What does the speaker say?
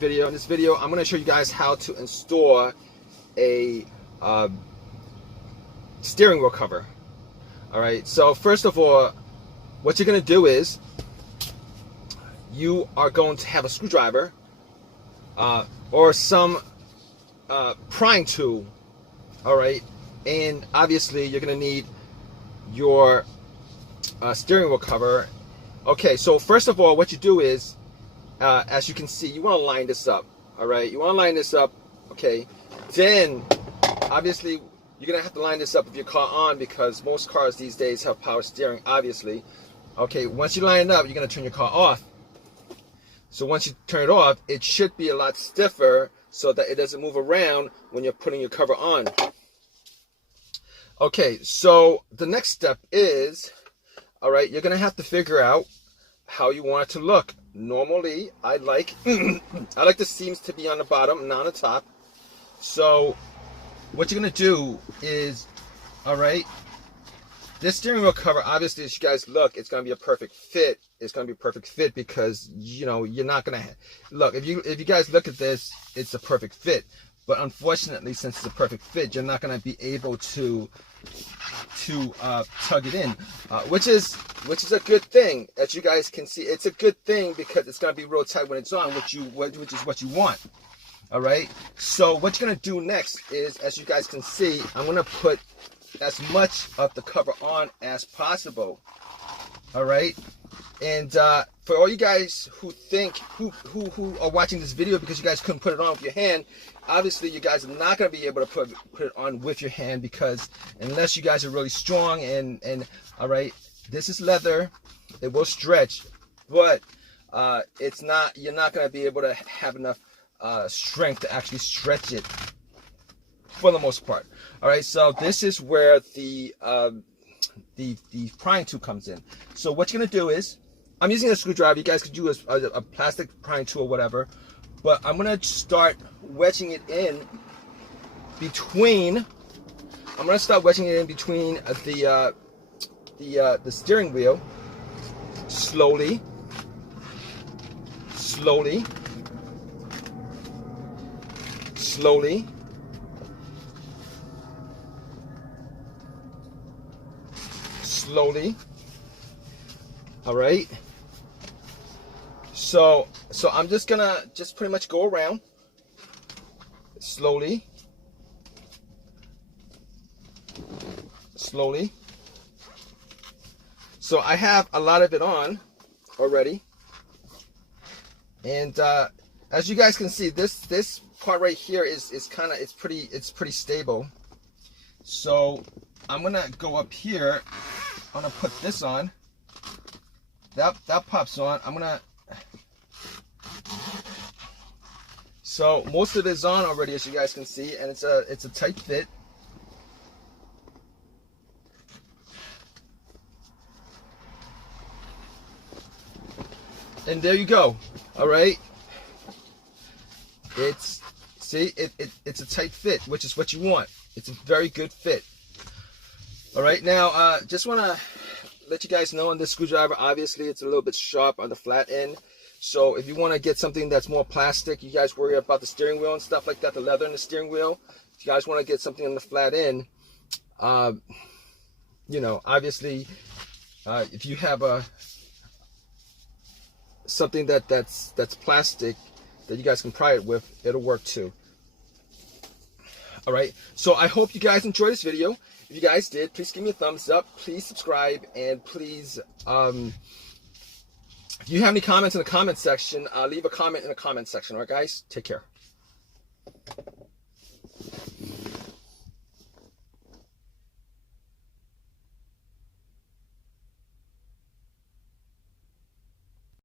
In this video, I'm going to show you guys how to install a steering wheel cover. Alright, so first of all, what you're going to do is you are going to have a screwdriver or some prying tool. Alright, and obviously you're going to need your steering wheel cover. Okay, so first of all, what you do is as you can see, you want to line this up. Alright, you want to line this up. Okay, then obviously you're gonna have to line this up with your car on, because most cars these days have power steering, obviously. Okay, once you line it up, you're gonna turn your car off. So once you turn it off, it should be a lot stiffer so that it doesn't move around when you're putting your cover on. Okay, so the next step is, alright, you're gonna have to figure out how you want it to look. Normally, I like the seams to be on the bottom, not on the top. So what you're gonna do is, alright, this steering wheel cover, obviously, as you guys look, it's gonna be a perfect fit. It's gonna be a perfect fit because, you know, you're not gonna look, if you guys look at this, it's a perfect fit. But unfortunately, since it's a perfect fit, you're not gonna be able to tug it in, which is a good thing. As you guys can see, it's a good thing because it's gonna be real tight when it's on, which is what you want. All right. So what you're gonna do next is, as you guys can see, I'm gonna put as much of the cover on as possible. All right. And for all you guys who think who are watching this video because you guys couldn't put it on with your hand, obviously you guys are not going to be able to put it on with your hand, because unless you guys are really strong and all right, this is leather, it will stretch, but it's not, you're not going to be able to have enough strength to actually stretch it for the most part. All right, so this is where the prying tool comes in. So what you're going to do is, I'm using a screwdriver. You guys could use a plastic prying tool or whatever, but I'm going to start wedging it in between. I'm going to start wedging it in between the steering wheel, slowly, slowly, slowly, slowly. All right. So I'm just gonna pretty much go around slowly, slowly. So I have a lot of it on already, and as you guys can see, this part right here is pretty stable. So I'm gonna go up here. I'm gonna put this on. That pops on. I'm gonna. So most of it is on already, as you guys can see, and it's a tight fit. And there you go. All right. It's a tight fit, which is what you want. It's a very good fit. All right. Now, just wanna let you guys know on this screwdriver, obviously it's a little bit sharp on the flat end. So if you want to get something that's more plastic, you guys worry about the steering wheel and stuff like that, the leather in the steering wheel. If you guys want to get something on the flat end, you know, obviously, if you have something that's plastic that you guys can pry it with, it'll work too. All right. So I hope you guys enjoyed this video. If you guys did, please give me a thumbs up. Please subscribe, and please, if you have any comments in the comment section, leave a comment in the comment section. All right, guys? Take care.